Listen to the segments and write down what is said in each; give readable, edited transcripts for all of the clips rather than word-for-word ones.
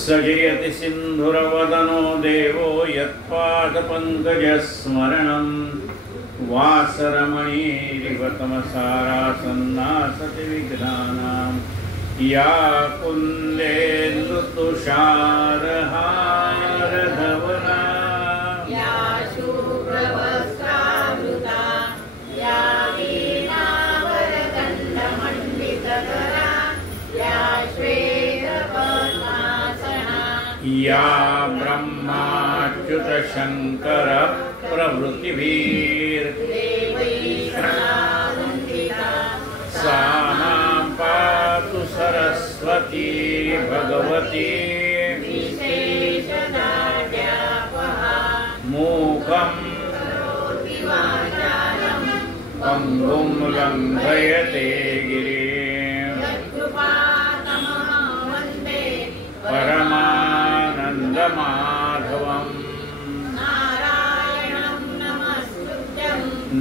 सजयति सिन्धुरवदनो देवो यत्पादपङ्कजस्मरणं वासरमणीरिव तमसारासन्नासति विघ्नानां या कुन्देन्दुतुषारहारधवला या शुभ्रवस्त्रावृता या वीणावरदण्डमण्डितकरा या श्वेतपद्मासना या ब्रह्माच्युतशङ्कर प्रभृतिभिर्देवैर्वन्दिता सा मां पातु सरस्वती भगवती विशेषदाढ्यापहा मूकं करोति वाचालं पङ्गुं लङ्घयते गिरिं यत्कृपातमः वन्दे परमानन्दमाधवम् नारायणं नमस्कृत्यं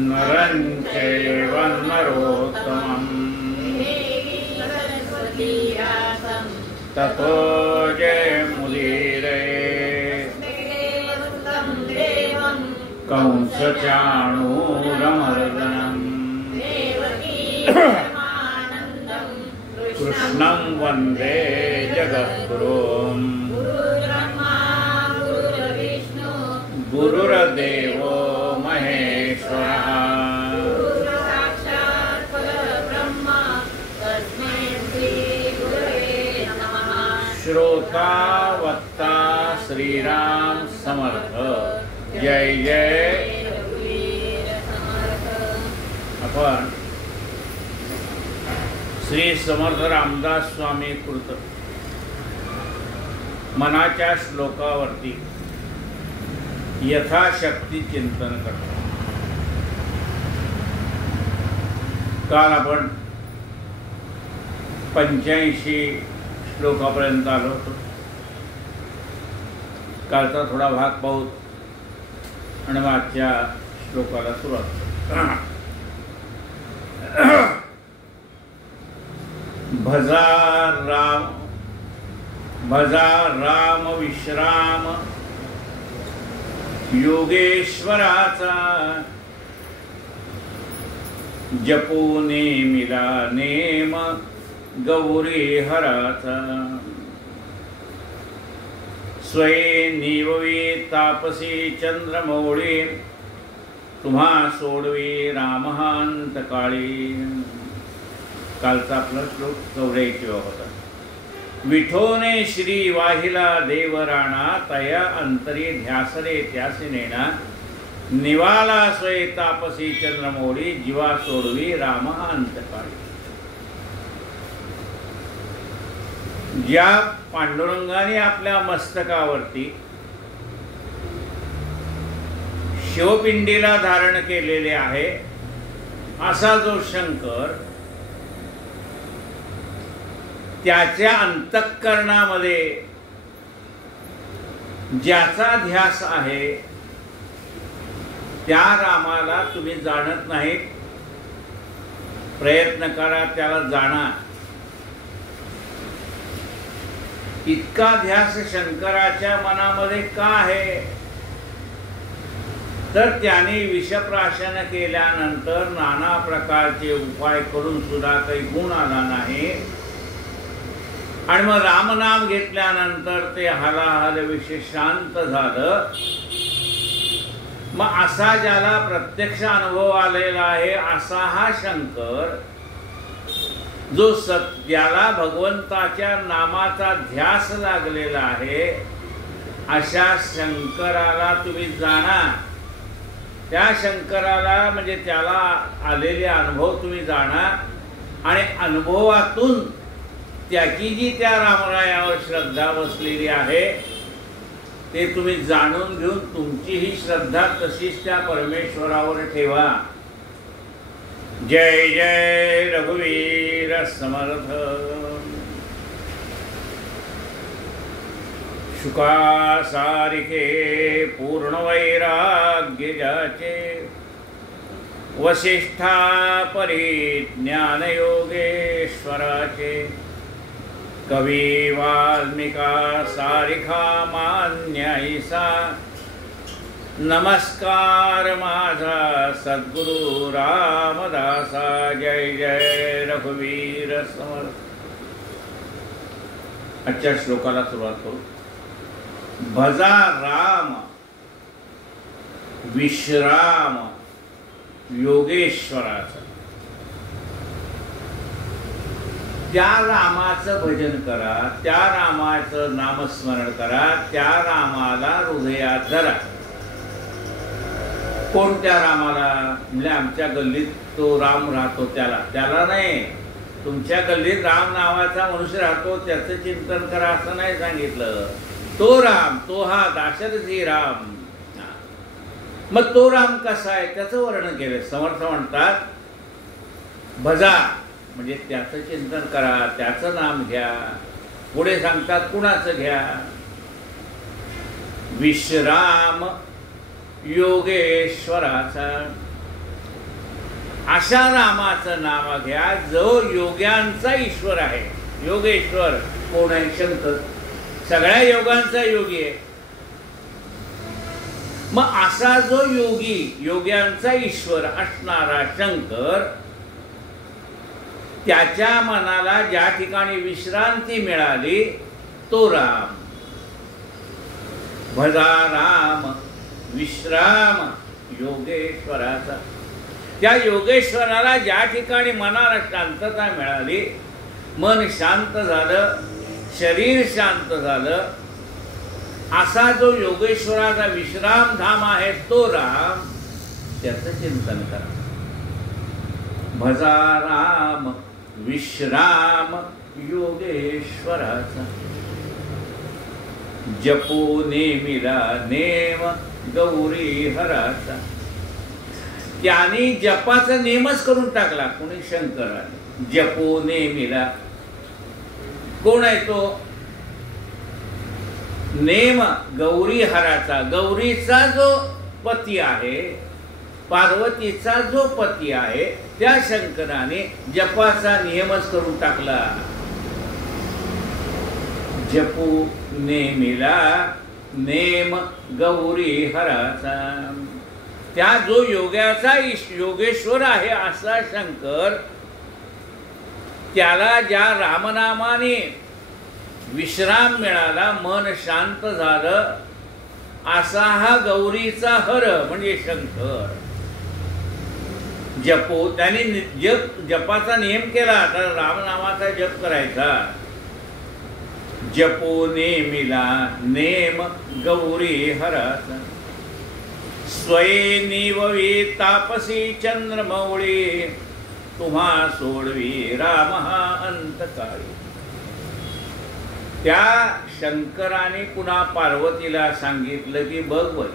नरं चैव नरोत्तमम् देवीं सरस्वती व्यासं ततो जयमुदीरये देवसुतं देवं कंसचाणूरमर्दनम् देवकी परमानन्दं कृष्णं वन्दे जगद्गुरुम् गुरुर्ब्रह्मा गुरुर्विष्णु गुरुर्देवो महेश्वरः गुरुर्साक्षात् परब्रह्म तस्मै श्रीगुरवे नमः। श्रोता श्रीराम समर्थ जय जय। रघुवीर समर्थ। आपण श्री समर्थ रामदास स्वामी कृत मनाच्या श्लोकावरती यथाशक्ती चिंतन करतो। काल आपण 85 श्लोकापर्यंत आलो होतो। कालचा थोडा भाग पाहू आणि आजच्या श्लोकाला सुरुवात करू। भजा राम विश्राम योगेश्वराचा जपू नेमिला नेम गौरी हराचा स्वये निववी तापसी चंद्रमौळी तुम्हा सोडवी रामहांत काळी। कालचा आपला श्लोक 84 होता। विठोने श्री वाहिला देवराणा तया अंतरी ध्यासरे त्यासी नेणा निवाला स्वये तापसी चंद्रमौळी जीवा सोडवी रामहांत काळी। ज्या पांडुरंगाने आपल्या मस्तकावरती शिवपिंडीला धारण केलेले आहे असा जो शंकर त्याच्या अंतःकरणामध्ये ज्याचा ध्यास आहे त्या रामाला तुम्ही जाणत नाही। प्रयत्न करा त्याला जाणा। इतका ध्यास शंकराच्या मनामध्ये का आहे तर त्याने विषप्राशन केल्यानंतर नाना प्रकारचे उपाय करून सुद्धा काही गुण आला नाही आणि मग रामनाम घेतल्यानंतर ते हलाहल विषय शांत झालं। मग असा ज्याला प्रत्यक्ष अनुभव आलेला आहे असा हा शंकर जो ज्याला भगवंताच्या नामाचा ध्यास लागलेला आहे अशा शंकराला तुम्ही जाणा। त्या शंकराला म्हणजे त्याला आलेले अनुभव तुम्ही जाणा आणि अनुभवातून त्याची जी त्या रामरायावर श्रद्धा बसलेली आहे ते तुम्ही जाणून घेऊन तुमची ही श्रद्धा तशीच त्या परमेश्वरावर ठेवा। जय जय रघुवीर समर्थ। शुकासारिखे पूर्ण वैराग्य जाचे वसिष्ठा परिज्ञान योगेश्वराचे कवी वाल्मिका सारिखा मान्याईसा नमस्कार माझा सद्गुरु रामदासा जय जय रघुवीर समर्थ। आजच्या श्लोकाला सुरुवात करू। भजा राम विश्राम योगेश्वराचा। त्या रामाचं भजन करा, त्या रामाचं नामस्मरण करा, त्या रामाला हृदयात धरा। कोणत्या रामाला? म्हणजे आमच्या गल्लीत तो राम राहतो त्याला नाही, तुमच्या गल्लीत राम नावाचा मनुष्य राहतो त्याचं चिंतन करा असं नाही सांगितलं। तो राम, तो हा दाशरथी राम। मग तो राम कसा आहे त्याचं वर्णन केलं। समर्थ म्हणतात भजा म्हणजे त्याचं चिंतन करा, त्याचं नाम घ्या। पुढे सांगतात कुणाचं घ्या? विश्राम योगेश्वराचा। अशा रामाचं नाव घ्या जो योग्यांचा ईश्वर आहे। योगेश्वर कोण आहे? शंकर, सगळ्या योगांचा योगी आहे। मग असा जो योगी, योग्यांचा ईश्वर असणारा शंकर, त्याच्या मनाला ज्या ठिकाणी विश्रांती मिळाली तो राम। भजा राम विश्राम योगेश्वराचा। त्या योगेश्वराला ज्या ठिकाणी मनाला शांतता मिळाली, मन शांत झालं, शरीर शांत झालं, असा जो योगेश्वराचा विश्राम धाम आहे तो राम, त्याचं चिंतन करा। भजा राम विश्राम योगेश्वराचा। जपो नेमिला नेम गौरी हराचा। त्याने जपाचा नेमच करून टाकला कोणी? शंकराने। जपो नेमिला कोण आहे तो? नेम गौरी हराचा। गौरीचा जो पती आहे, पार्वतीचा जो पती आहे, त्या शंकराने जपाचा नियमच करून टाकला। जपू नेमिला नेम गौरी हराचा। त्या जो योग्याचा योगेश्वर आहे असा शंकर, त्याला ज्या रामनामाने विश्राम मिळाला, मन शांत झालं, असा हा गौरीचा हर म्हणजे शंकर। जपो, त्याने जपाचा नियम केला, तर रामनामाचा जप करायचा। जपो नेमिला नेम गौरी हराचा। स्वये निववी तापसी चंद्रमौळी, तुम्हा सोडवी राम हा अंतकाळी। त्या शंकराने पुन्हा पार्वतीला सांगितलं की बघ बघ,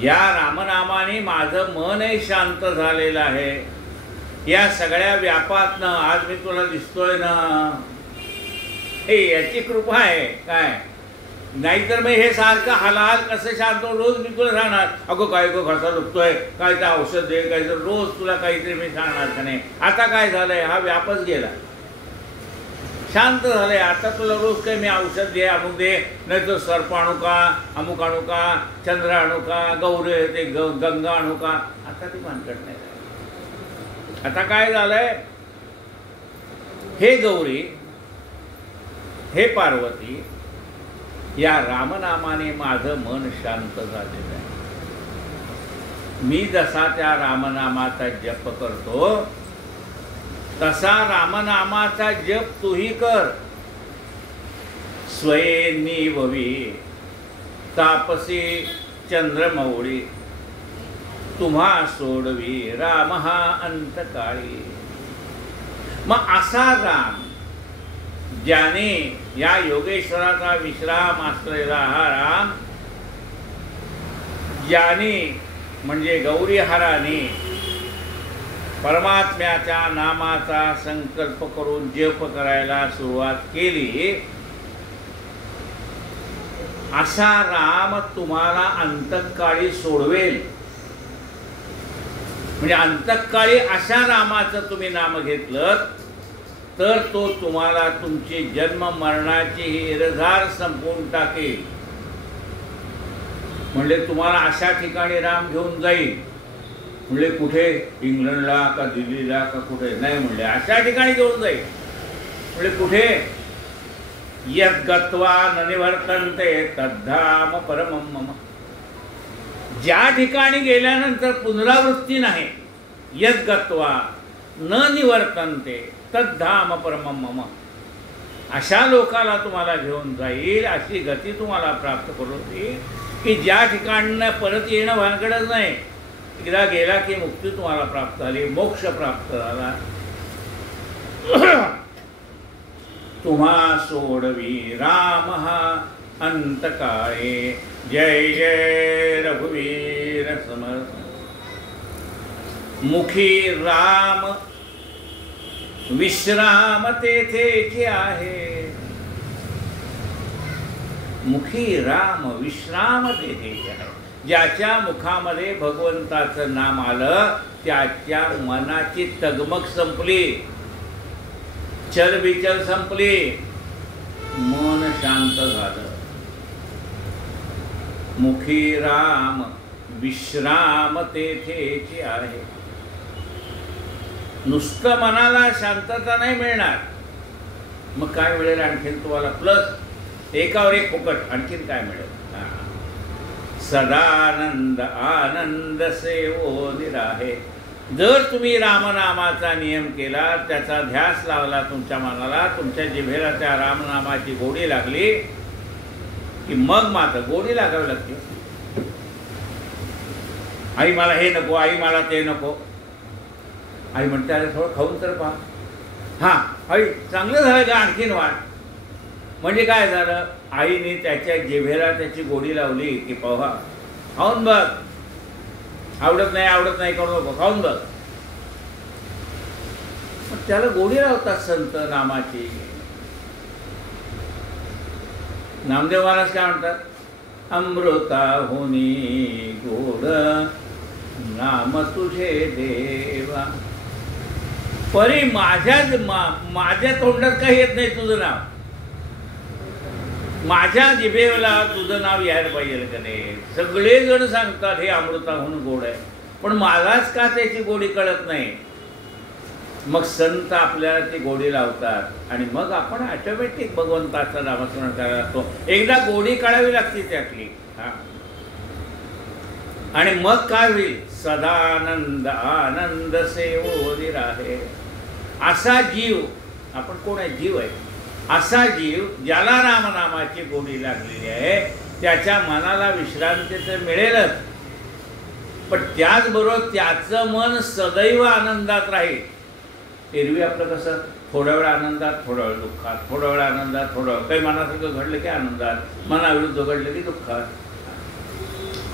या रामनामाने माझं मनही शांत झालेलं आहे। या सगळ्या व्यापातनं आज मी तुला दिसतोय ना, हे याची कृपा आहे काय? नाहीतर मी हे सारखं हालहाल कसं शांत, रोज मी तुला सांगणार अगो काय गो घसा दुखतोय, काय ते औषध दे, काय तर रोज तुला काहीतरी मी सांगणार का नाही? आता काय झालंय, हा व्यापच गेला, शांत झालंय। आता तुला रोज काही मी औषध दे, अमुक दे, नाही तर सर्प आणू का, अमुक आणू का, चंद्र आणू का, गौरे ते गंगा आणू का? आता ती भानगड नाही। आता काय झालंय, हे गौरी, हे पार्वती, या रामनामाने माझं मन शांत झालेलं आहे। मी जसा त्या रामनामाचा जप करतो तसा रामनामाचा जप तूही कर। स्वये निववी तापसी चंद्रमौळी, तुम्हा सोडवी राम हा अंतकाळी। मग असा राम ज्याने या योगेश्वराचा विश्राम असलेला हा राम, ज्याने म्हणजे गौरीहराने परमात्म्याच्या नामाचा संकल्प करून जप करायला सुरुवात केली, असा राम तुम्हाला अंतकाळी सोडवेल। म्हणजे अंतकाळी अशा रामाचं तुम्ही नाम घेतलं तर तो तुम्हाला तुमची जन्म मरणाची हिरझार संपवून टाकेल. म्हणजे तुम्हाला अशा ठिकाणी राम घेऊन जाईल. म्हणजे कुठे, इंग्लंडला का दिल्लीला का कुठे नाही, म्हणले अशा ठिकाणी घेऊन जाईल. म्हणजे कुठे, यद् गत्वा न निवर्तन्ते तद्धाम परमं मम. ज्या ठिकाणी गेल्यानंतर पुनरावृत्ती नाही, यद् गत्वा न निवर्तन्ते तद्धाम परमं मम, अशा लोकाला तुम्हाला घेऊन जाईल. अशी गती तुम्हाला प्राप्त करून देईल की ज्या ठिकाणी परत येणं भानगडच नाही. एकदा गेला की मुक्ती तुम्हाला प्राप्त झाली, मोक्ष प्राप्त झाला. तुम्हा सोडवी राम हा अंतकाळे. जय जय रघुवीर समर्थ. मुखी राम विश्राम तेथेचे आहे. मुखी राम विश्राम तेथेचे आहे. ज्याच्या मुखामध्ये भगवंताचं नाम आलं त्याच्या मनाची तगमग संपली, चलबिचल संपली, मन शांत झालं. मुखी राम विश्राम तेथेचे आहे. नुसतं मनाला शांतता नाही मिळणार, मग काय मिळेल आणखीन तुम्हाला? प्लस एकावर एक फुकट आणखीन काय मिळेल? सदानंद आनंद सेवो निराहे. जर तुम्ही रामनामाचा नियम केला, त्याचा ध्यास लावला तुमच्या मनाला, तुमच्या जिभेला त्या रामनामाची गोडी लागली की मग मात्र गोडी लागावी लागते. आई मला हे नको, आई मला ते नको. आई म्हणते अरे थोडं खाऊन तर पहा. हां आई चांगलं झालं का, आणखीन वाढ. म्हणजे काय झालं, आईने त्याच्या जिभेला त्याची गोडी लावली की पहा, खाऊन बघ, आवडत नाही करू नको, खाऊन बघ. मग त्याला गोडी लावतात संत नामाची. नामदेव महाराज काय म्हणतात, अमृताहुनी गोड नाम तुझे देवा. परी माझ्या तोंडात काही येत नाही तुझं नाव, माझ्या जिभेला तुझं नाव यायला पाहिजे का नाही. सगळेजण सांगतात हे अमृताहून गोड आहे, पण मलाच का त्याची गोडी कळत नाही. मग संत आपल्याला ती गोडी लावतात आणि मग आपण ऑटोमॅटिक भगवंताचं नामस्मरण करायला लागतो. एकदा गोडी काढावी लागते त्यातली. आणि मग काय होईल, सदानंद आनंद सेवो निराहे. असा जीव, आपण कोण आहे, जीव आहे. असा जीव ज्याला रामनामाची गोडी लागलेली आहे त्याच्या मनाला विश्रांती तर मिळेलच, पण त्याचबरोबर त्याचं मन सदैव आनंदात राहील. एरवी आपलं कसं, थोड्या वेळ आनंदात, थोड्या वेळ दुःखात, थोड्या वेळ आनंदात, थोड्या वेळ काही मनासारखं घडलं की आनंदात, मनाविरुद्ध घडलं की दुःखात.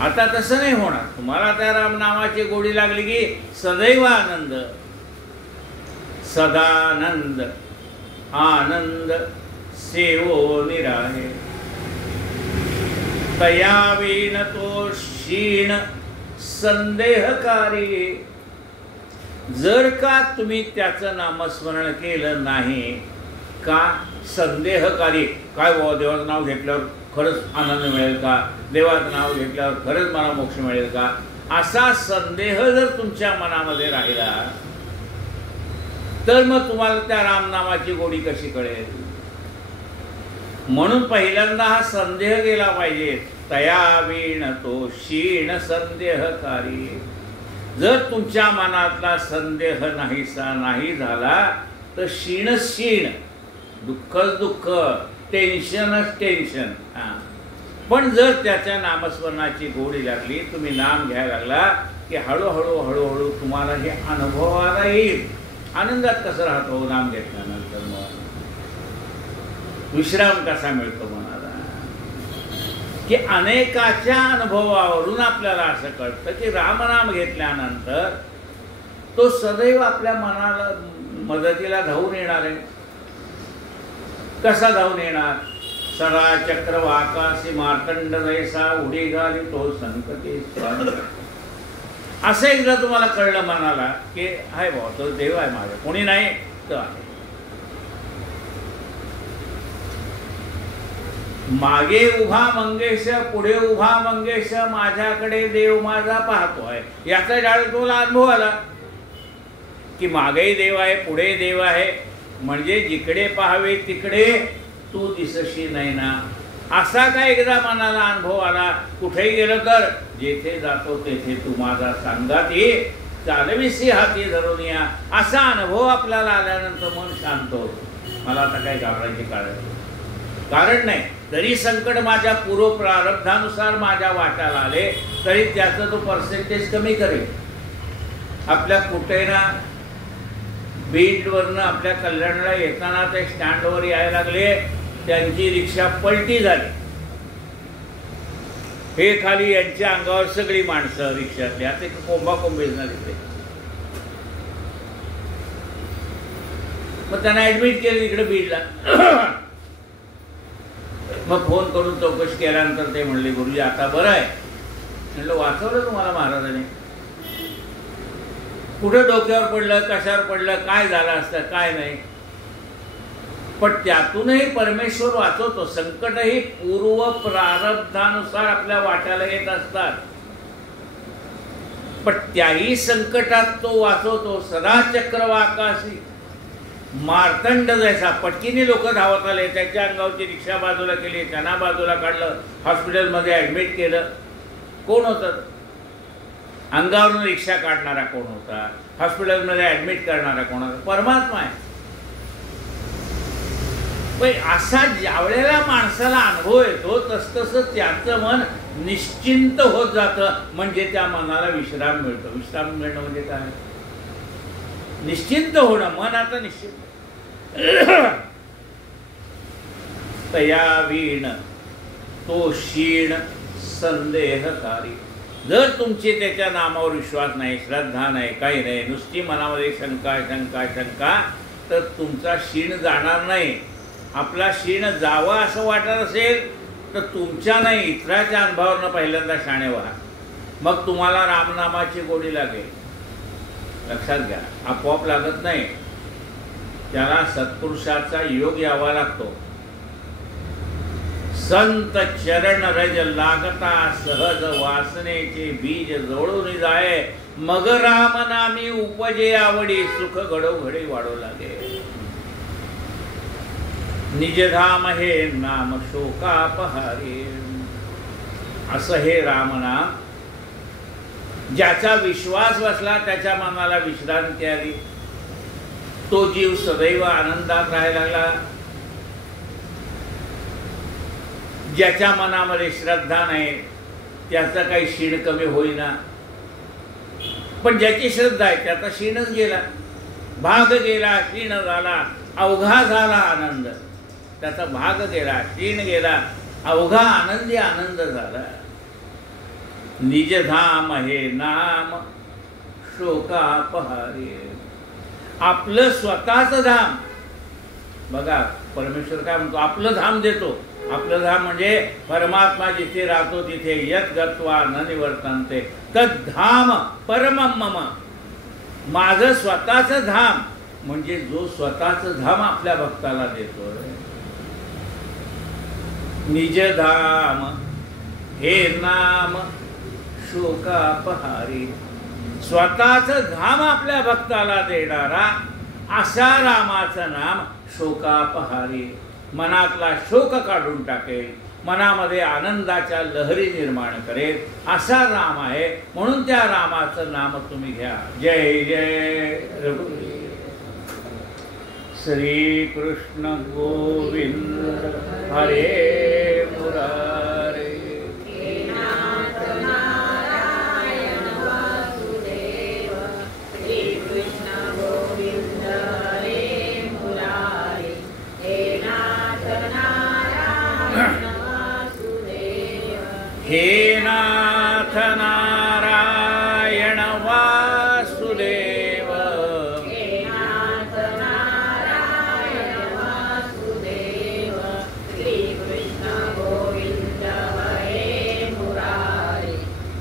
आता तसं नाही होणार. तुम्हाला त्या रामनामाची गोडी लागली की सदैव आनंद, सदानंद आनंद सेवो निराहे. तयावीन तो क्षीण संदेहकारी. जर का तुम्ही त्याचं नामस्मरण केलं नाही का, संदेहकारी. काय बाबा देवाचं नाव घेतल्यावर खरंच आनंद मिळेल का, देवाचं नाव घेतल्यावर खरंच मला मोक्ष मिळेल का, असा संदेह जर तुमच्या मनामध्ये राहिला तर मग तुम्हाला त्या रामनामाची गोडी कशी कळेल. म्हणून पहिल्यांदा हा संदेह गेला पाहिजे. तयावीण तो क्षीण संदेहकारी. जर तुमच्या मनातला संदेह नाहीसा नाही झाला तर क्षीणच क्षीण, दुःखच दुःख, टेन्शनच टेन्शन. पण जर त्याच्या नामस्मरणाची गोडी लागली, तुम्ही नाम घ्यायला लागला की हळूहळू तुम्हाला हे अनुभवाला येईल. आनंदात कसं राहतो नाम घेतल्यानंतर, मग विश्राम कसा मिळतो मनाला, की अनेकाच्या अनुभवावरून आपल्याला असं कळतं की रामनाम घेतल्यानंतर तो सदैव आपल्या मनाला मदतीला धावून येणार आहे. कसा धावून येणार, सरा चक्र आकाशी मार्तंड जैसा उडी घाली तो संकटे स्वामी. असं एकदा तुम्हाला कळलं मनाला की हाय भाऊ तो देव आहे माझा, कोणी नाही तर आहे. मागे उभा मंगेश, पुढे उभा मंगेश, माझ्याकडे देव माझा पाहतोय. याचा ज्यावेळी तुला अनुभव आला की मागेही देव आहे, पुढे देव आहे, म्हणजे जिकडे पाहावे तिकडे तू दिसशी नाही ना, असा का एकदा मनाला अनुभव आला. कुठेही गेलं तर जेथे जातो तेथे तू माझा सांगात ये, चालविसी हाती धरून या, असा अनुभव आपल्याला आल्यानंतर मन शांत होतं. मला आता काही घाबरायची कारण नाही. तरी संकट माझ्या पूर्व प्रारब्धानुसार माझ्या वाट्याला आले तरी त्याचं तो पर्सेंटेज कमी करेल. आपल्या कुठेना बीडवरनं आपल्या कल्याणला येताना ते स्टँडवर यायला लागले, त्यांची रिक्षा पलटी झाली. हे खाली यांच्या अंगावर सगळी माणसं रिक्षातली, आता कोंबाकोंबी झाली ते. मग त्यांना ऍडमिट केलं इकडे बीडला. मग फोन करून चौकशी केल्यानंतर ते म्हणले गुरुजी आता बरं आहे. म्हणलं वाचवलं तुम्हाला महाराजांनी? कुठं डोक्यावर पडलं, कशावर पडलं, काय झालं असतं, काय नाही, पण त्यातूनही परमेश्वर वाचवतो. संकटही पूर्व प्रारब्धानुसार आपल्या वाट्याला येत असतात, पण त्याही संकटात तो वाचवतो. सदा चक्रवाकाशी मार्तंड जैसा पटकीने लोक धावत आले, त्याच्या अंगावरची रिक्षा बाजूला केली, त्यांना बाजूला काढलं, हॉस्पिटलमध्ये ॲडमिट केलं. कोण होतं? अंगावरून रिक्षा काढणारा कोण होता? हॉस्पिटलमध्ये ॲडमिट करणारा कोण होता? परमात्मा आहे. पण असा ज्यावेळेला माणसाला अनुभव येतो तसतसं त्याचं मन निश्चिंत होत जातं, म्हणजे त्या मनाला विश्राम मिळतो. विश्राम मिळणं म्हणजे काय? निश्चिंत होणं. मन आता निश्चिंत. तया वीण तो क्षीण संदेहकारी. जर तुमचे त्याच्या नामावर विश्वास नाही, श्रद्धा नाही, काही नाही, नुसती मनामध्ये शंका शंका शंका, तर तुमचा क्षीण जाणार नाही. आपला क्षीण जावा असं वाटत असेल तर तुमच्या नाही इतराच्या अनुभवावरनं पहिल्यांदा शाणे व्हा, मग तुम्हाला रामनामाची गोडी लागेल. लक्षात घ्या, आपोआप लागत नाही, त्याला सत्पुरुषाचा योग यावा लागतो. संत चरण रज लागता सहज वासनेचे बीज जोडून जाय, मग राम नामी उपजे आवडी सुख घडोघडी वाढू लागे. निजधाम हे नाम शोकापहारी. असं हे रामनाम ज्याचा विश्वास बसला त्याच्या मनाला विश्रांती आली, तो जीव सदैव आनंदात राहायला लागला. ज्याच्या मनामध्ये श्रद्धा नाही त्याचा काही क्षीण कमी होईना, पण ज्याची श्रद्धा आहे त्याचा क्षीणच गेला, भाग गेला, क्षीण झाला, अवघा झाला आनंद. त्याचा भाग गेला, क्षीण गेला, अवघा आनंदी आनंद झाला. निजधाम हे नाम शोकापहारी. आपलं स्वतःचं धाम बघा, परमेश्वर काय म्हणतो? आपलं धाम देतो. आपलं धाम म्हणजे परमात्मा जिथे राहतो तिथे यत गत्वा न निवर्तन्ते तद धाम परमं मम. माझं स्वतःचं धाम म्हणजे जो स्वतःचं धाम आपल्या भक्ताला देतो. निजधाम हे नाम शोकापहारी. स्वतःचं धाम आपल्या भक्ताला देणारा असा रामाचं नाम शोकापहारी. मनातला शोक काढून टाकेल, मनामध्ये आनंदाच्या लहरी निर्माण करेल, असा राम आहे. म्हणून त्या रामाचं नाम तुम्ही घ्या. जय जय रघुवीर. श्री कृष्ण गोविंद हरे मुरारे. हे नाथ नारायण वासुदेव. हे नाथ नारायण वासुदेव. श्री कृष्ण गोविंद हरे मुरारी.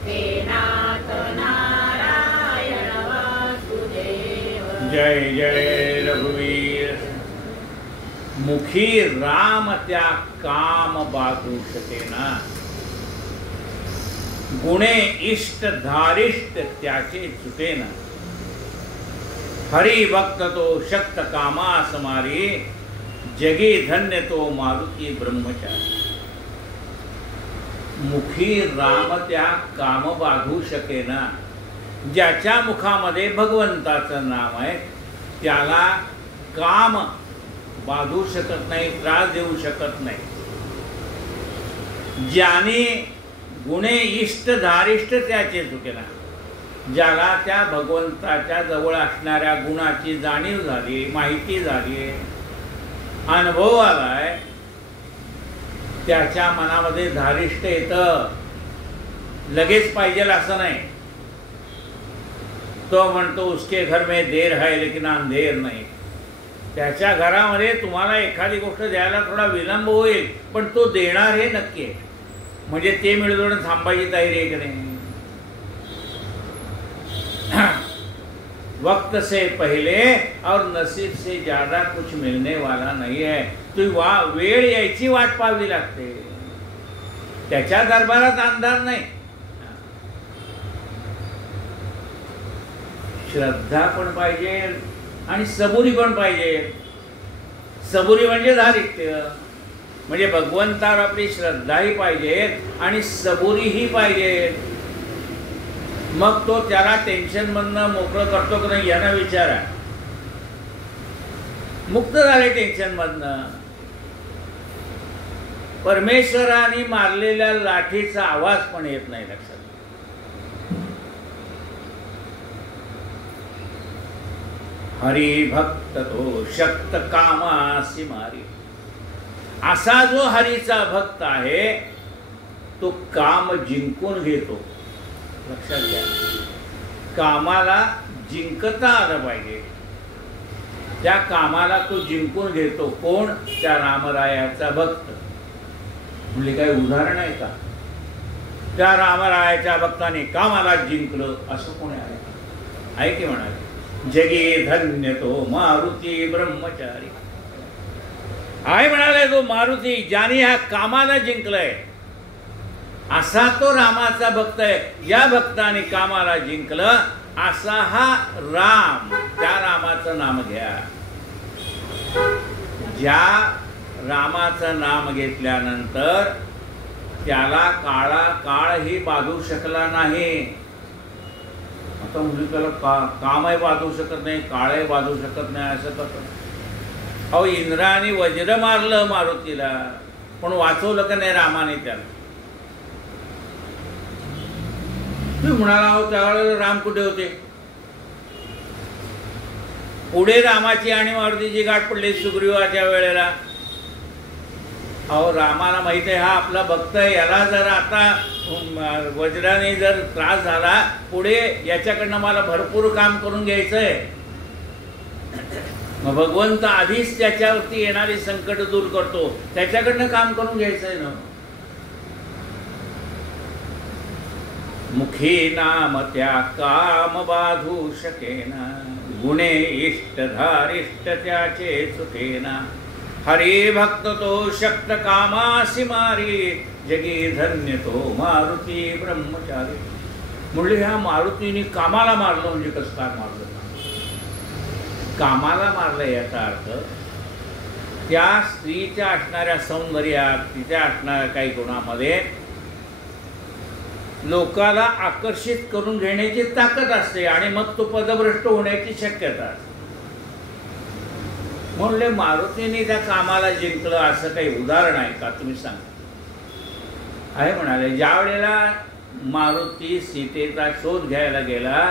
हे नाथ नारायण वासुदेव. जय जय रघुवीर. मुखी राम त्या काम बाधू शकेना. गुणे इष्ट धारिष्ट त्याचे चुकेना. हरी भक्त तो शक्त कामा समारी. जगी धन्य तो मारुती ब्रह्मचारी. मुखी राम त्या काम बाधू शकेना. ज्याच्या मुखामध्ये भगवंताचं नाम आहे त्याला काम बाधू शकत नाही, त्रास देऊ शकत नाही. ज्याने गुणे इष्ट धारिष्ट त्याचे चुकेना. ज्याला त्या भगवंताच्या जवळ असणाऱ्या गुणाची जाणीव झाली, माहिती झाली, अनुभव आलाय, त्याच्या मनामध्ये धारिष्ट येतं. लगेच पाहिजे असं नाही. तो म्हणतो उसके घर में देर है लेकिन अंधेर नाही. त्याच्या घरामध्ये तुम्हाला एखादी गोष्ट द्यायला थोडा विलंब होईल, पण तो देणार हे नक्की आहे. म्हणजे ते मिळवणं थांबायची तयारी आहे की नाही. वक्त से पहले और नसीब से ज्यादा कुछ मिलने वाला नहीं है. तू वेळ यायची वाट पाहावी लागते. त्याच्या दरबारात अंधार नाही. श्रद्धा पण पाहिजे आणि सबुरी पण पाहिजे. सबुरी म्हणजे धारिष्ट्य, म्हणजे भगवंतावर आपली श्रद्धाही पाहिजे आणि सबुरीही पाहिजे. मग तो त्याला टेन्शन मधनं मोकळं करतो की नाही यांना विचारा. मुक्त झाले टेन्शन मधनं. परमेश्वराने मारलेल्या लाठीचा आवाज पण येत नाही लक्षात. हरी भक्त तो शक्त कामासी मारी. असा जो हरीचा भक्त आहे तो काम जिंकून घेतो. लक्षात घ्या, कामाला जिंकता आलं पाहिजे. त्या कामाला तो जिंकून घेतो. कोण? त्या रामरायाचा भक्त. म्हणजे काही उदाहरण आहे का? त्या रामरायाच्या भक्ताने कामाला जिंकलं असं कोणी आहे की म्हणाले? जगी धन्य तो मारुती ब्रह्मचारी. आहे म्हणाले तो मारुती ज्याने ह्या कामाला जिंकलंय असा तो रामाचा भक्त आहे. या भक्ताने कामाला जिंकलं असा हा राम. त्या रामाचं नाम घ्या. ज्या रामाचं नाम घेतल्यानंतर त्याला काळही बाधू शकला नाही. आता मुली त्याला कामही बाधू शकत नाही, काळही बाधू शकत नाही असं कसं? अहो, इंद्राने वज्र मारलं मारुतीला, पण वाचवलं का नाही रामाने त्याला? तुम्ही म्हणाला अहो त्यावेळेला राम कुठे होते? पुढे रामाची आणि मारुतीची गाठ पडली सुग्रीवाच्या वेळेला. अहो, रामाला माहित आहे हा आपला भक्त आहे, याला जर आता वज्राने जर त्रास झाला पुढे याच्याकडनं मला भरपूर काम करून घ्यायचंय. मग भगवंत आधीच त्याच्यावरती येणारी संकट दूर करतो. त्याच्याकडनं काम करून घ्यायचंय ना. मुखी नाम त्या काम बाधू शकेना. गुणे इष्ट धारिष्ट त्याचे चुकेना. हरी भक्त तो शक्त कामासी मारी. जगी धन्य तो मारुती ब्रह्मचारी. म्हणले ह्या मारुतीने कामाला मारलं म्हणजे कसं काय मारलं? कामाला मारलं याचा अर्थ त्या स्त्रीच्या असणाऱ्या सौंदर्यात, तिच्या असणाऱ्या काही गुणामध्ये लोकाला आकर्षित करून घेण्याची ताकद असते आणि मग तो पदभ्रष्ट होण्याची शक्यता असते. म्हणले मारुतीने त्या कामाला जिंकलं असं काही उदाहरण आहे का? तुम्ही सांगा. आहे म्हणाले. ज्या वेळेला मारुती सीतेचा शोध घ्यायला गेला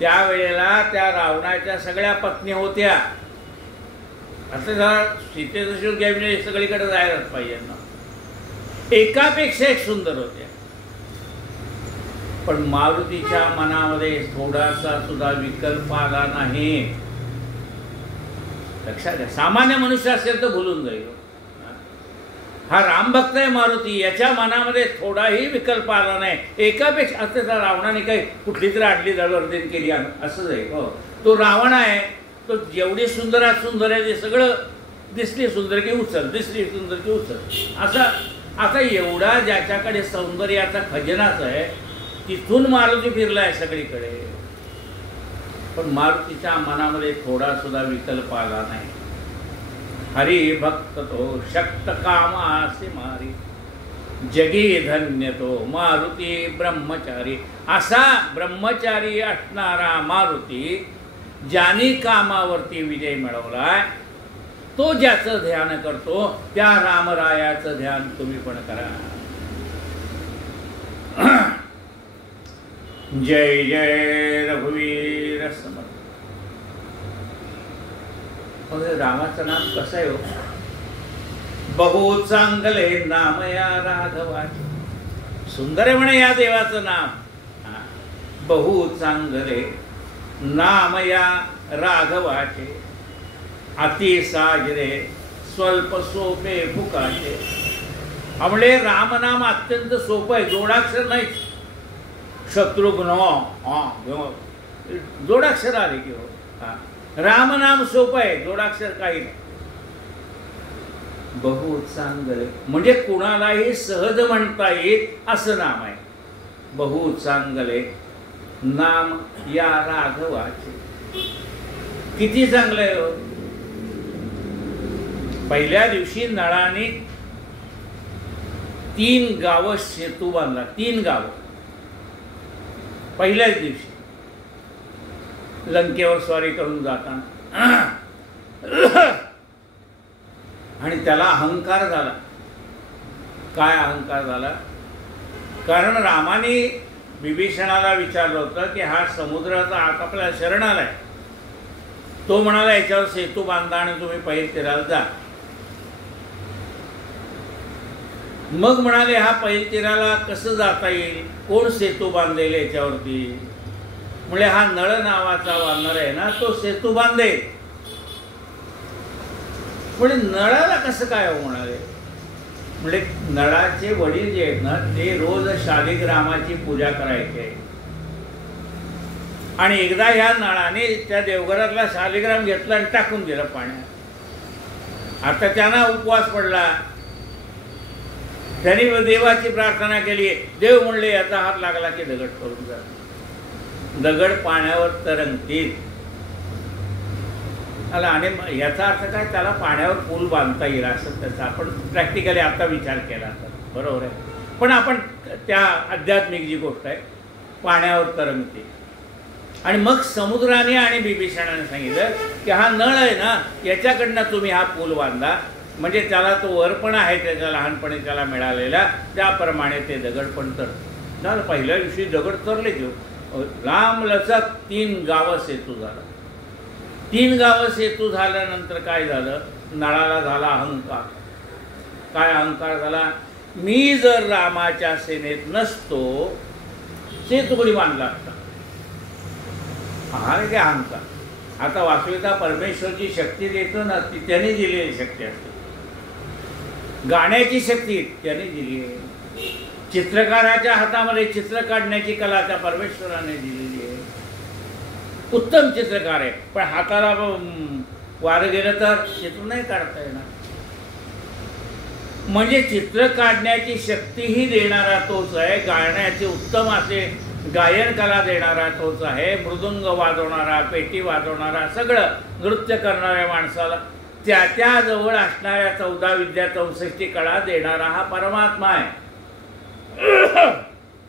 त्यावेळेला त्या रावणाच्या सगळ्या पत्नी होत्या. असं जर सीतेचा शोध घ्यायला म्हणजे सगळीकडे जायलाच पाहिजे ना. एकापेक्षा एक सुंदर होत्या. पण मारुतीच्या मनामध्ये थोडासा सुद्धा विकल्प आला नाही. लक्षात घ्या. सामान्य मनुष्य असेल तर भुलून जाईल. हा रामभक्त आहे मारुती, याच्या मनामध्ये थोडाही विकल्प आला नाही. एकापेक्षा असं तर रावणाने काही कुठली तरी आडली दळवर्दीन केली असं जाईल. हो, तो रावण आहे, तो जेवढी सुंदर आहे ते सगळं दिसली सुंदर की उचल, दिसली सुंदर की उचल. असा एवढा ज्याच्याकडे सौंदर्याचा खजिनाच आहे तिथून मारुती फिरलाय सगळीकडे. पण मारुतीच्या मनामध्ये थोडा सुद्धा विकल्प आला नाही. हरी भक्त तो शक्त कामासी मारी, जगी धन्य तो मारुती ब्रह्मचारी. असा ब्रह्मचारी असणारा मारुती ज्याने कामावरती विजय मिळवलाय तो ज्याचं ध्यान करतो त्या रामरायाचं ध्यान तुम्ही पण करा. जय जय रघुवीर समर्थ. रामाचं नाम कसं आहे हो? बहु चांगले नाम या राघवाचे. सुंदर आहे म्हणे या देवाचं नाम. बहु चांगले नाम या राघवाचे, अति साजरे स्वल्प सोपे फुकाचे. म्हणजे रामनाम अत्यंत सोपं आहे, जोडाक्षर नाही. शत्रुघ्न जोडाक्षर आले की हो. रामनाम सोपं आहे, जोडाक्षर काही नाही. बहु चांगले म्हणजे कुणालाही सहज म्हणता येईल असं नाम आहे. बहु चांगले नाम या राघवाचे. किती चांगलं आहे हो. पहिल्या दिवशी नळाने 3 गावं सेतू बांधला. 3 गावं पहिल्याच दिवशी लंकेवर स्वारी करून जाताना. आणि त्याला अहंकार झाला. काय अहंकार झाला? कारण रामाने विभीषणाला विचारलं होतं की हा समुद्राचा आत आपल्याला शरण आलाय. तो म्हणाला याच्यावर सेतू बांधा आणि तुम्ही पैल तीराला जा. मग म्हणाले हा पैल तीराला कसं जाता येईल, कोण सेतू बांधेल याच्यावरती? म्हणजे हा नळ नावाचा वानर आहे ना तो सेतू बांधेल. म्हणजे नळाला कसं काय हो म्हणाले? म्हणजे नळाचे वडील जे आहेत ना ते रोज शालिग्रामाची पूजा करायचे. आणि एकदा ह्या नळाने त्या देवघरातला शालिग्राम घेतला आणि टाकून दिला पाण्यात. आता त्यांना उपवास पडला. त्यांनी देवाची प्रार्थना केली. देव म्हणले याचा हात लागला की दगड करून जा. दगड पाण्यावर तरंगतील. आणि याचा अर्थ काय, त्याला पाण्यावर पूल बांधता येईल असं त्याचा आपण प्रॅक्टिकली आता विचार केला तर बरोबर आहे. पण आपण त्या आध्यात्मिक जी गोष्ट आहे पाण्यावर तरंगते. आणि मग समुद्राने आणि विभीषणाने सांगितलं की हा नळ आहे ना याच्याकडनं तुम्ही हा पूल बांधा. म्हणजे त्याला तो वर पण आहे त्याच्या लहानपणी त्याला मिळालेला त्याप्रमाणे ते दगड पण तर झालं. पहिल्या दिवशी दगड तरले घेऊ. लांब लचक 3 गावं सेतू झाला. 3 गावं सेतू झाल्यानंतर काय झालं? नळाला झाला अहंकार. काय अहंकार झाला? मी जर रामाच्या सेनेत नसतो सेतू कोणी बांधला असता. हा रे अहंकार. आता वास्तविकता परमेश्वरची शक्ती देतो ना ती त्याने दिलेली शक्ती असते. गाण्याची शक्ती त्याने दिली आहे. चित्रकाराच्या हातामध्ये चित्र काढण्याची कला त्या परमेश्वराने दिलेली आहे. उत्तम चित्रकार आहे. पण हाताला वारं गेलं तर चित्र नाही काढता येणार. म्हणजे चित्र काढण्याची शक्तीही देणारा तोच आहे. गाण्याचे उत्तम असे गायन कला देणारा तोच आहे. मृदुंग वाजवणारा, पेटी वाजवणारा, सगळं नृत्य करणाऱ्या माणसाला त्याजवळ असणाऱ्या 14 विद्या 64 कळा देणारा हा परमात्मा आहे.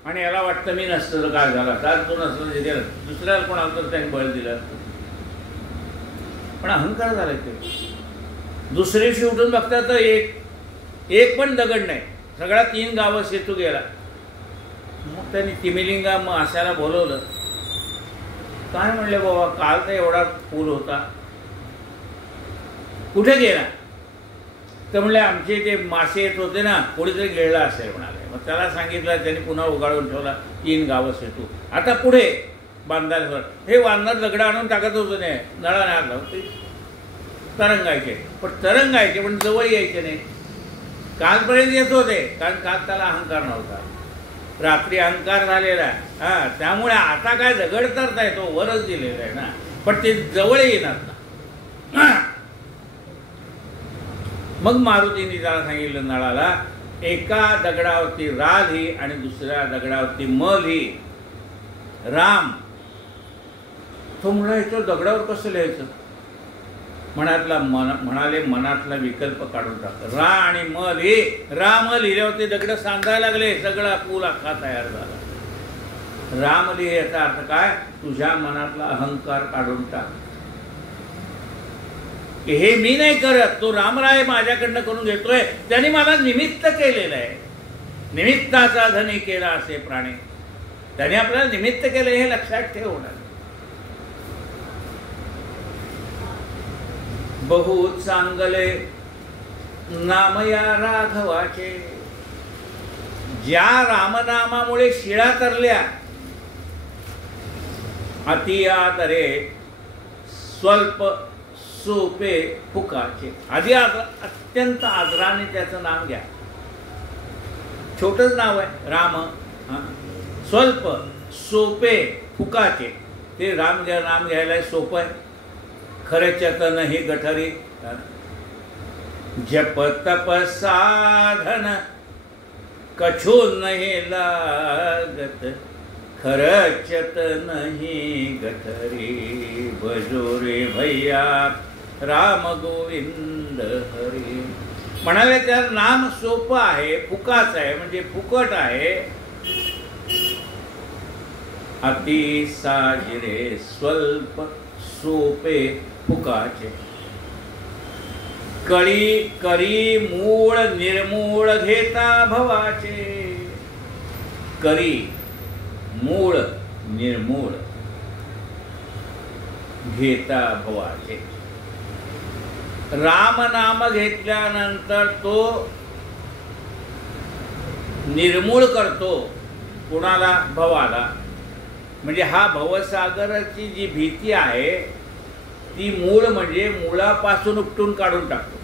आणि याला वाटतं मी नसतं तर काय झाला, तर तो नसतं जे गेलं दुसऱ्याला कोणाला तर त्याने बळ दिलं. पण अहंकार झाला ते. दुसऱ्या दिवशी उठून बघता तर एक पण दगड नाही. सगळा 3 गावं सेतू गेला. मग त्यांनी तिमिलिंगा असायला बोलवलं. काय म्हणले बाबा काल तर एवढा पूल होता कुठे गेला? तर म्हणले आमचे ते मासे येत होते ना कोणीतरी गिळला असेल म्हणाले. मग त्याला सांगितलं. त्यांनी पुन्हा उगाळून ठेवला. 3 गावं सेतू. आता पुढे बांधायला हे वानर दगड आणून टाकत होतं नाही. नळाने हात लावते तरंगायचे. पण जवळ यायचे नाही. कालपर्यंत येत होते कारण काल त्याला अहंकार नव्हता. रात्री अहंकार झालेला. त्यामुळे आता काय दगड तरताय तो वरच दिलेला आहे ना. पण ते जवळ येणार ना. मग मारुतीने त्याला सांगितलं नळाला, एका दगडावरती रा लिही आणि दुसऱ्या दगडावरती म लिही, राम. तो म्हणायचो दगडावर कसं लिहायचं? म्हणाले मनातला विकल्प काढून टाक, रा आणि म लिही. राम लिहिल्यावरती दगड सांधायला लागले, सगळा पूल अख्खा तयार झाला. राम लिहि याचा अर्थ काय? तुझ्या मनातला अहंकार काढून टाक. हे मी नाही करत, तो रामराय माझ्याकडनं करून घेतोय, त्यांनी मला निमित्त केलेलं आहे. निमित्ताचा धनी केला असे प्राणी, त्याने आपल्याला निमित्त केलं हे लक्षात ठेवणार. बहु चांगले नाम या राघवाचे, ज्या रामनामामुळे शिळा तरल्या, अति आदरे स्वल्प सोपे फुकाचे. आधी अत्यंत आदराने त्याचं नाम घ्या. छोटंच नाव आहे राम. स्वल्प सोपे फुकाचे, ते नाम घ्यायला सोपं आहे. खरेच्यात नाही गठरी, जप तप साधन कछू नाही लागत, खरचत नाही गठरी, भजोरे भैया राम गोविंद हरी. म्हणाले त्याचं नाम सोपं आहे, फुकाच आहे, म्हणजे फुकट आहे. अति साजिरे स्वल्प सोपे फुकाचे, कळी करी मूळ निर्मूळ घेता भवाचे. करी मूळ निर्मूळ घेता भवाचे. राम नाम घेतल्यानंतर तो निर्मूळ करतो कुणाला? भवाला. म्हणजे हा भवसागराची जी भीती आहे ती मूळ म्हणजे मुळापासून उपटून काढून टाकतो.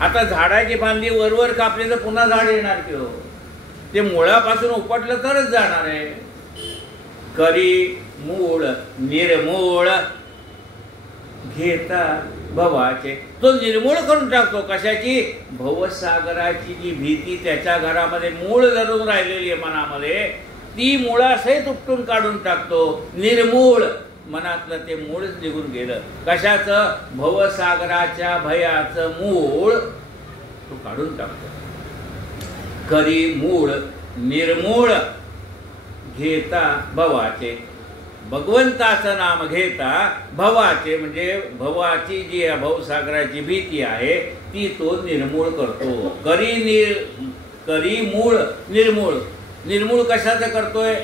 आता झाडाची फांदी वरवर कापली तर पुन्हा झाड येणार की हो? ते मुळापासून उपटलं तरच जाणार आहे. करी मूळ निर्मूळ घेता भवाचे, तो निर्मूळ करून टाकतो. कशाची? भवसागराची जी भीती त्याच्या घरामध्ये मूळ धरून राहिलेली आहे मनामध्ये, ती मुळासहित उपटून काढून टाकतो. निर्मूळ, मनातलं ते मूळच निघून गेलं. कशाचं? भवसागराच्या भयाचं मूळ तो काढून टाकतो. करी मूळ निर्मूळ घेता भवाचे, भगवंताचं नाम घेता भवाचे, म्हणजे भवाची जी भवसागराची भीती आहे ती तो निर्मूळ करतो. करी मूळ निर्मूळ. निर्मूळ कशाचं करतोय?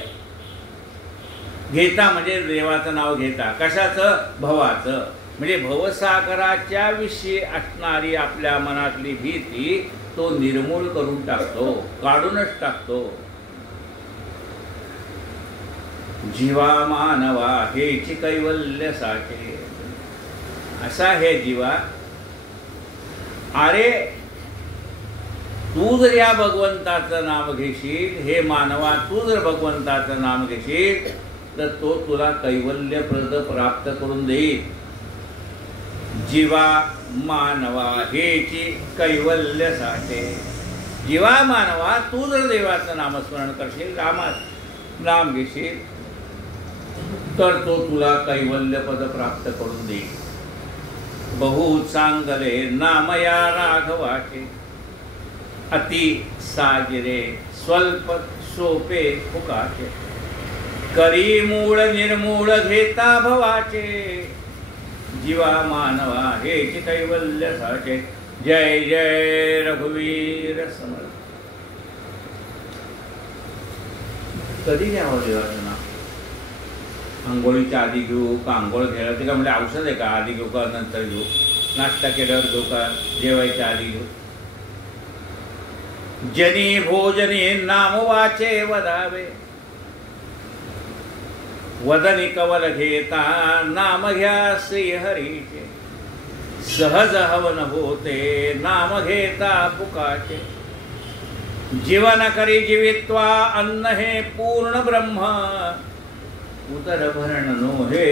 घेता म्हणजे देवाचं नाव घेता. कशाचं? भवाचं. म्हणजे भवसागराच्या विषयी असणारी आपल्या मनातली भीती तो निर्मूळ करून टाकतो, काढूनच टाकतो. जीवा मानवा हेची कैवल्य साचे, असा हे जीवा, अरे तू जर या भगवंताचं नाम घेशील, हे मानवा तू जर भगवंताचं नाम घेशील तर तो तुला कैवल्यप्रद प्राप्त करून देईल. जीवा मानवा हेची कैवल्य साठे, जीवा मानवा तू जर देवाचं नामस्मरण करशील, रामाचं नाम घेशील तर तो तुला कैवल्यपद प्राप्त करून देईल. बहु चांगले नाम या राघवाचे, अति साजिरे स्वल्प सोपे फुकाचे, करी मूळ निर्मूळ घेता भवाचे, जीवा मानवा हेची कैवल्य साचे. जय जय रघुवीर समर्थ. कधी घ्यावं देवाचं नाव? आंघोळीच्या आधी घेऊ का आंघोळ घ्यायला? ते का म्हणजे औषध आहे का? आधी घेऊ का नंतर घेऊ? नाश्ता केल्यावर घेऊ का जेवायच्या आधी घेऊ? जनी भोजनी नाम वाचे वदावे, वदनी कवल घेता नाम घ्या श्री हरीचे, सहज हवन होते नाम घेता पुकाचे. जीवन करी जीवित्वा अन्न हे पूर्ण ब्रह्म, उदर भरण नो हे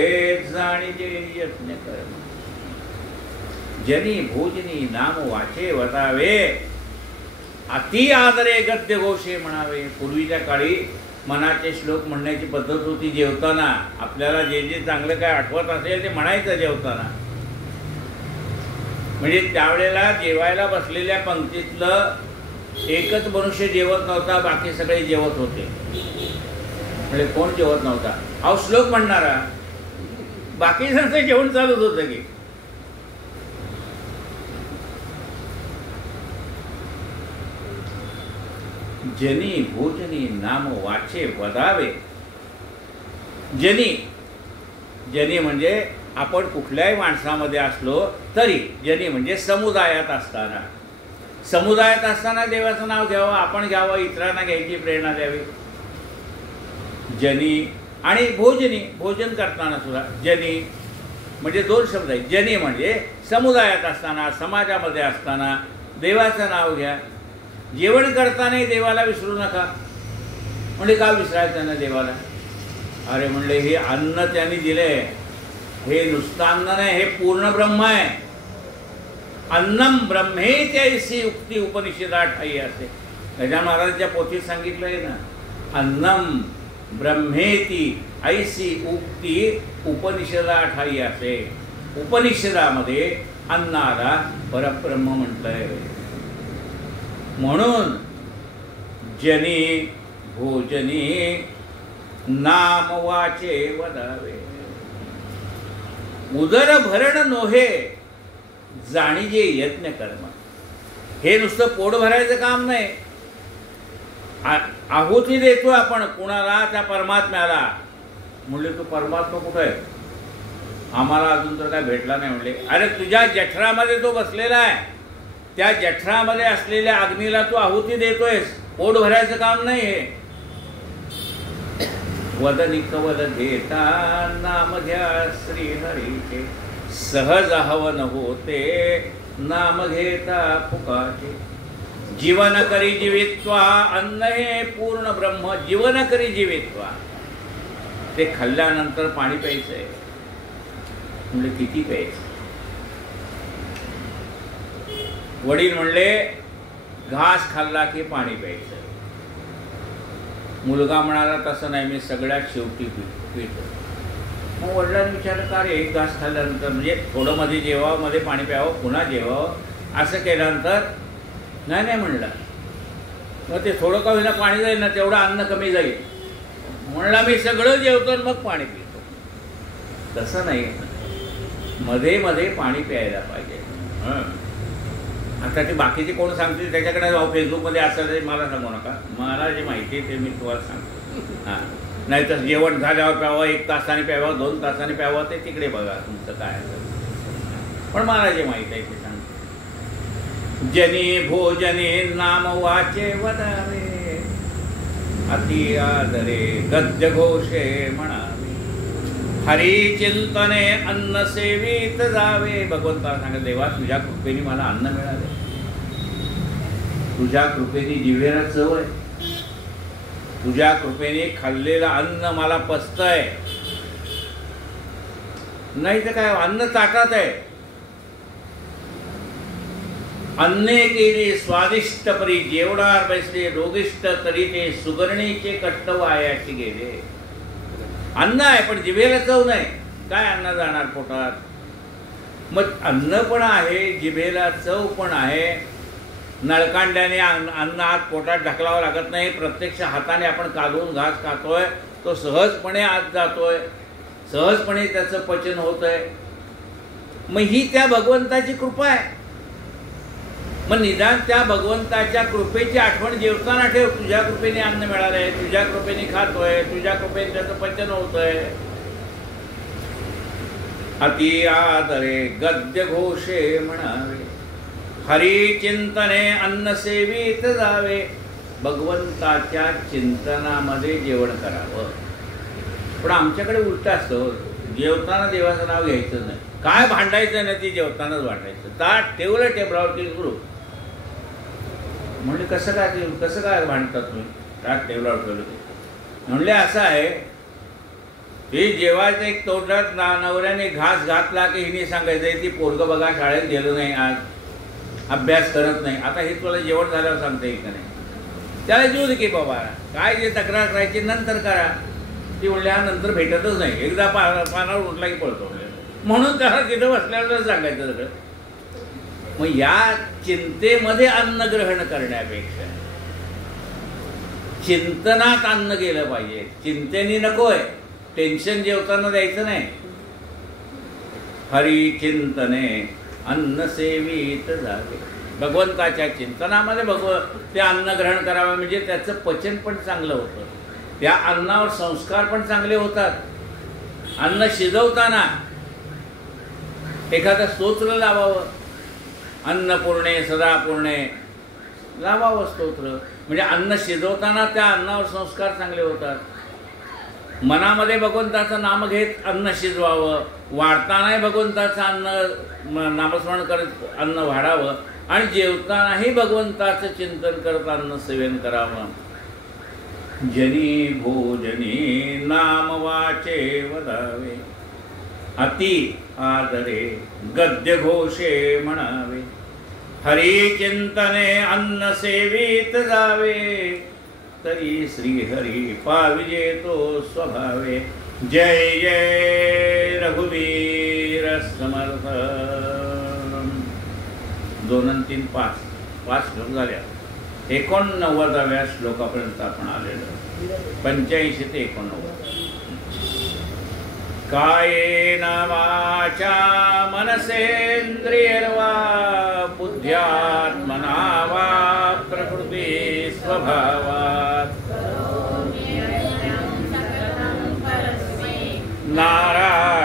जाणीजे यज्ञ कर्म. जनी भोजनी नाम वाचे वदावे, अति आदरे गद्य घोषे म्हणावे. पूर्वीच्या काळी मनाचे श्लोक म्हणण्याची पद्धत होती. जेवताना आपल्याला जे जे चांगलं काय आठवत असेल ते म्हणायचं जेवताना. म्हणजे त्यावेळेला जेवायला बसलेल्या पंक्तीतलं एकच मनुष्य जेवत नव्हता, बाकी सगळे जेवत होते. म्हणजे कोण जेवत नव्हता? अहो श्लोक म्हणणारा. बाकी जणांचं जेवण चालूच होतं की. जनी भोजनी नाम वाचे वदावे. जनी, जनी म्हणजे आपण कुठल्याही माणसामध्ये असलो तरी, जनी म्हणजे समुदायात असताना. समुदायात असताना देवाचं नाव घ्यावं, आपण घ्यावं, इतरांना घ्यायची प्रेरणा द्यावी. जनी आणि भोजनी, भोजन करताना सुद्धा. जनी म्हणजे दोन शब्द आहेत. जनी म्हणजे समुदायात असताना, समाजामध्ये असताना देवाचं नाव घ्या. जेवण करताना देवाला विसरू नका. म्हणजे का विसरायचं ना देवाला? अरे म्हणले हे अन्न त्यांनी दिले, हे नुसतं अन्न नाही, हे पूर्ण ब्रह्म आहे. अन्नम ब्रह्मेत्यैसी उक्ती उपनिषदात ठाई असे गजानन महाराजांच्या पोथीत सांगितलं आहे ना. अन्नम ब्रह्मेती ऐसी उक्ती उपनिषदात ठाई असे. उपनिषदामध्ये अन्नाला परब्रह्म म्हटलंय. म्हणून जनी भोजनी नाम वाचे वदावे. उदर भरण नोहे जाणीजे यज्ञ कर्म. हे नुसतं पोट भरायचं काम नाही. आहुती देतो आपण कुणाला? त्या परमात्म्याला. म्हणले तू परमात्मा कुठं आहे? आम्हाला अजून तर काय भेटला नाही. म्हणले अरे तुझ्या जठरामध्ये तो बसलेला आहे. त्या जठरामध्ये असलेल्या अग्नीला तू आहुती देतोयस. पोट भरायचं काम नाही हे. वदनी कवल घेता नाम घ्या श्रीहरीचे, सहज हवन होते नाम घेता फुकाचे. जीवन करी जीवित्वा अन्न हे पूर्ण ब्रह्म. जीवन करी जीवित्वा, ते खाल्ल्यानंतर पाणी प्यायचंय. म्हणजे किती प्यायचं? वडील म्हणले घास खाल्ला की पाणी प्यायचं. मुलगा म्हणाला तसं नाही, मी सगळ्यात शेवटी पितो. मग वडिलांनी विचारलं का रे, एक घास खाल्ल्यानंतर म्हणजे थोडं मध्ये जेवावं, मध्ये पाणी प्यावं, पुन्हा जेवावं. असं केल्यानंतर नाही नाही म्हणलं. मग ते थोडं का होईना पाणी जाईल ना, तेवढं अन्न कमी जाईल. म्हणला मी सगळं जेवतो आणि मग पाणी पितो. तसं नाही, मध्ये मध्ये पाणी प्यायला पाहिजे. आता ते बाकीचे कोण सांगतील त्याच्याकडे जाऊ. फेसबुकमध्ये असं ते मला सांगू नका. मला जे माहिती आहे ते मी तुम्हाला सांगतो. हां, नाहीतर जेवण झाल्यावर प्यावं, 1 तासाने प्यावं, 2 तासाने प्यावं, ते तिकडे बघा तुमचं काय असेल. पण मला जे माहीत आहे ते सांगतो. जनी भोजने नाम वाचे वदावे, अति आदरे गद्य घोषे म्हणावे. हरी चिंतने अन्न सेवित जावे. भगवंताला सांगा देवा तुझ्या कृपेने मला अन्न मिळाले. तुझ्या कृपेने जिभेला चव आहे. तुझ्या कृपेने खाल्लेलं अन्न मला पचतंय. नाही तर काय अन्न ताटात आहे. अन्ने केली स्वादिष्ट परी जेवणार बैसले रोगिष्ट तरी ते सुगरणीचे कट्ट वायाची गेले. अन्न आहे पण जिभेला चव नाही. काय अन्न जाणार पोटात? मग अन्न पण आहे, जिभेला चव पण आहे. नळकांड्याने अन्न आत पोटात ढकलावं लागत नाही. प्रत्यक्ष हाताने आपण काढून घास खातोय, तो सहजपणे आत जातोय, सहजपणे त्याचं पचन होतंय. मग ही त्या भगवंताची कृपा आहे. मग निदान त्या भगवंताच्या कृपेची आठवण जेवताना ठेव. तुझ्या कृपेने अन्न मिळालंय, तुझ्या कृपेने खातोय, तुझ्या कृपेने त्याचं पचन होतंय. अति आदरे गद्य घोषे म्हणावे, हरी चिंतने अन्न सेवित जावे. भगवंताच्या चिंतनामध्ये जेवण करावं. पण आमच्याकडे उलट असतं. जेवताना देवाचं नाव घ्यायचं नाही. काय भांडायचं नाही, ती जेवतानाच वाटायचं. ताट ठेवलं टेबलावरती गुरु म्हणले कसं काय भांडतात तुम्ही? ताट टेबलावर ठेवलं ते. म्हणले असं आहे ही जेवायचं एक तोंडात नवऱ्याने घास घातला की हिने सांगायचं ती पोरगं बघा शाळेत गेलो नाही, आज अभ्यास करत नाही, आता हे तुला जेवण झाल्यावर सांगता येईल का नाही, त्याला जीव दे की बाबा, काय जे तक्रार करायची नंतर करा. ती म्हणल्या नंतर भेटतच नाही, एकदा पानावर उठला की पळतो म्हणून त्याला तिथं बसल्यावर सांगायचं सगळं. मग या चिंतेमध्ये अन्न ग्रहण करण्यापेक्षा चिंतनात अन्न गेलं पाहिजे. चिंतेनी नकोय, टेन्शन जेवताना द्यायचं नाही. हरी चिंतने अन्न सेवित जावे. भगवंताच्या चिंतनामध्ये ते अन्न ग्रहण करावं म्हणजे त्याचं पचन पण चांगलं होतं, त्या अन्नावर संस्कार पण चांगले होतात. अन्न शिजवताना एखादं स्तोत्र लावावं, अन्नपूर्णे सदापूर्णे लावावं स्तोत्र, म्हणजे अन्न शिजवताना त्या अन्नावर संस्कार चांगले होतात. मनामध्ये भगवंताचं नाम घेत अन्न शिजवावं, वाढतानाही भगवंताचं अन्न नामस्मरण करत अन्न वाढावं आणि जेवतानाही भगवंताचं चिंतन करत अन्न सेवन करावं. जनी भोजनी नाम वाचे वदावे, अति आदरे गद्य घोषे म्हणावे. हरी चिंतने अन्न सेवित जावे, तरी श्रीहरी पाविजे तो स्वभावे. जय जय रघुवीर समर्थ. 2 आणि 3 5 श्लोक झाल्या. 89व्या श्लोकापर्यंत आपण आलेलो. 85 ते 89. कायेन वाचा मनसेन्द्रियर्वा बुद्ध्यात्मना वा प्रकृती स्वभावात्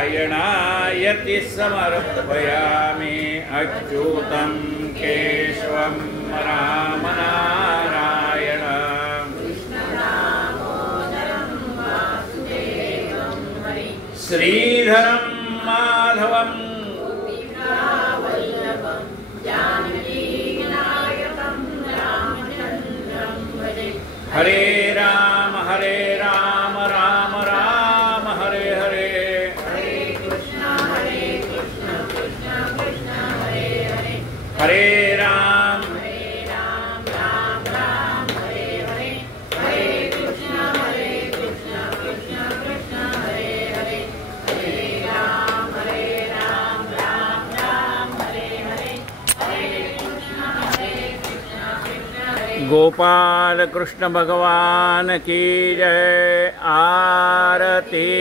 नारायणायति समर्पयामि. अच्युतं केशवं राम नारायणं श्रीधरं माधवं हरे राम राम राम हरे हरे. हरे राम राम राम हरे हरे. हरे कृष्ण कृष्ण कृष्ण हरे हरे. हरे राम राम राम हरे हरे. हरे कृष्ण कृष्ण हरे. गोपाल कृष्ण भगवान की जय. आरती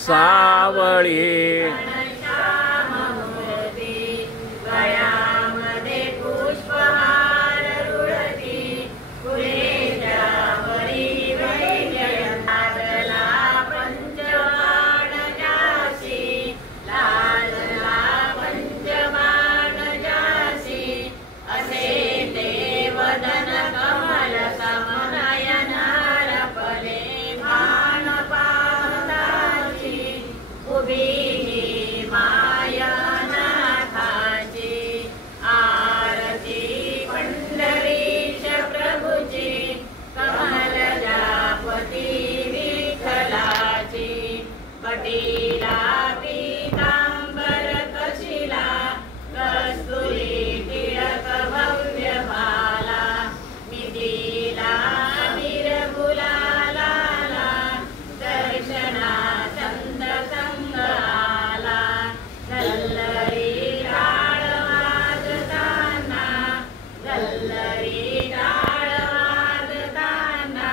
सावळी गयामध्ये पुष्पहार रुळती. फुलेच्या वरी वैजयंताला पंचबाण जासी. लालला पंचबाण जासी. असे ते वदन कमल समनयनार पले भान पाहताची. उभी माया नाथाची. आरती पंढरीश प्रभुची. कमल जापती विठ्ठलाची. पटीला पीतांबर कशिला. कस्तुरी टिळक भव्य भाला. मिथिला विरगुलाला. दर्शना चंद संग आला. गल्लरी टाळ वाजताना. गल्लरी टाळ वाजताना.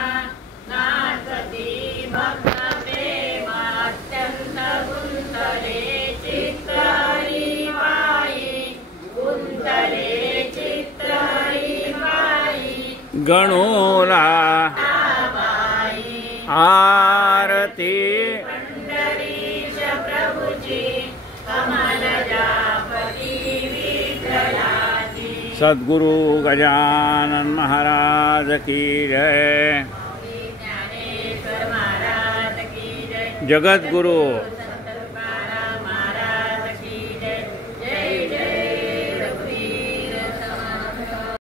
नाचती भक्त प्रेम अत्यंत गुंतले चित्त हरी पायी. गुंतले चित्त हरी पायी. गणोला आरती पंढरीश प्रभुची. कमल जापती विठ्ठलाची. सद्गुरु गजानन महाराज की जय. ज्ञानेश्वर महाराज की जय. जगद्गुरु